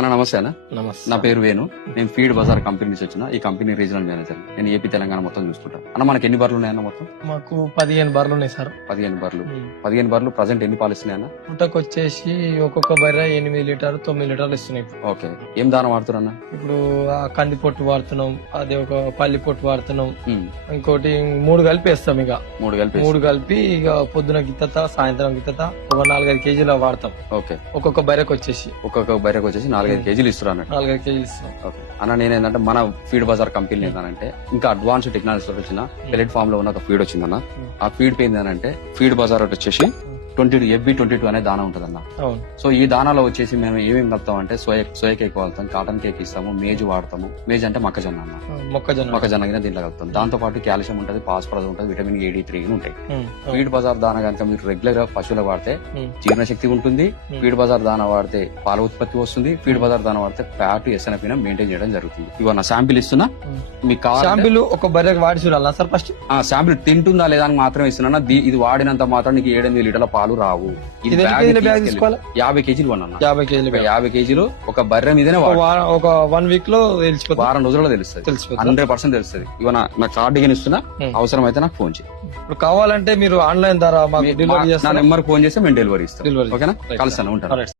అన్న నమస్తే అన్న. నమస్తే. నా పేరు వేణు. నేను ఫీడ్ బజార్ కంపెనీ నుంచి వచ్చిన. ఈ కంపెనీ రీజనల్ మేనేజర్. నేను ఏపీ తెలంగాణ మొత్తం చూసుకుంటాను అన్న మనకి ఎన్ని బర్లు ఉన్నాయన్న మొత్తం? మాకు పదిహేను బర్రెలు ఉన్నాయి సార్. పదిహేను బర్లు పదిహేను బర్లు ప్రజెంట్ ఎన్ని పాలు ఇస్తున్నాయన్న? పుట్టకు వచ్చేసి ఒక్కొక్క బర్రె ఎనిమిది లీటర్ తొమ్మిది లీటర్లు ఇస్తున్నాయి. ఓకే. ఏం దానం వాడుతున్నా ఇప్పుడు కంది పొట్టు వాడుతున్నాం అదే ఒక పల్లి పొట్టు వాడుతున్నాం ఇంకోటి మూడు కలిపి వేస్తాం ఇక. మూడు కలిపి మూడు కలిపి ఇక పొద్దున గిత్తత సాయంత్రం గిత్తత ఒక నాలుగైదు కేజీలు వాడతాం. ఓకే. ఒక్కొక్క బర్రెకు వచ్చేసి. ఒక్కొక్క బర్రెకి వచ్చేసి నాలుగైదు కేజీలు ఇస్తున్నారు అన్నట్టు. నాలుగైదు కేజీలు ఇస్తాం ఓకే. అన్న నేను ఏంటంటే మన ఫీడ్ బజార్ కంపెనీ ఏంటంటే ఇంకా అడ్వాన్స్ టెక్నాలజీ వచ్చిన పెలెట్ ఫామ్లో ఉన్న ఒక ఫీడ్ వచ్చిందన్న. ఆ ఫీడ్ పేరు ఏంటంటే ఫీడ్ బజార్ వచ్చేసి twenty two FB twenty two అనే దాన ఉంటుందన్న. అవును. సో ఈ దానాలో వచ్చేసి మేము ఏమేమి కలుపుతాం అంటే సోయ సోయ కేక్ వాడతాం కాటన్ కేక్ ఇస్తాము మేజు వాడతాము. మేజ్ అంటే మొక్కజొన్న అన్న. మొక్కజొన్న. మొక్కజొన్న కింద దీంట్లో కలుపుతాం. దాంతో పాటు కాల్షియం ఉంటుంది ఫాస్ఫరస్ ఉంటుంది విటమిన్ ఏడి త్రీ ఉంటాయి. ఫీడ్ బజార్ దాన కనుక మీరు రెగ్యులర్గా పశువులు వాడితే జీర్ణశక్తి ఉంటుంది. ఫీడ్ బజార్ దాన వాడితే పాల ఉత్పత్తి వస్తుంది. ఫీడ్ బజార్ దాన వాడితే ఫ్యాట్ ఎస్ఎన్ఎఫ్ మెయింటైన్ చేయడం జరుగుతుంది. ఇవన్న శాంపిల్ ఇస్తున్నా. మీకు షాంపూలు ఒక బర్రెకి వాడి చూడాలా సార్ ఫస్ట్? శాంపిల్ తింటుందా లేదా అని మాత్రమే ఇస్తున్నా ఇది వాడినంత మాత్రం నీకు ఏడెనిమిది లీటర్ల పాలు రావు. ఇది బ్యాగ్ తీసుకోవాలి? యాభై కేజీలు కొన్నా యాభై కేజీలు యాభై కేజీలు ఒక బర్రె మీదనే ఒక వన్ వీక్లో తెలిసిపోతుంది. వారం రోజుల్లో తెలుస్తుంది. తెలిసిపోతుంది. హండ్రెడ్ పర్సెంట్ తెలుస్తుంది. ఇవ నా కార్డు ఇస్తున్నా. అవసరం అయితే నాకు ఫోన్ చేయి. ఇప్పుడు కావాలంటే మీరు ఆన్లైన్ ద్వారా నా నెంబర్ ఫోన్ చేస్తే మేము డెలివరీ ఇస్తాం. ఓకేనా? కలుస్తాను ఉంటాను.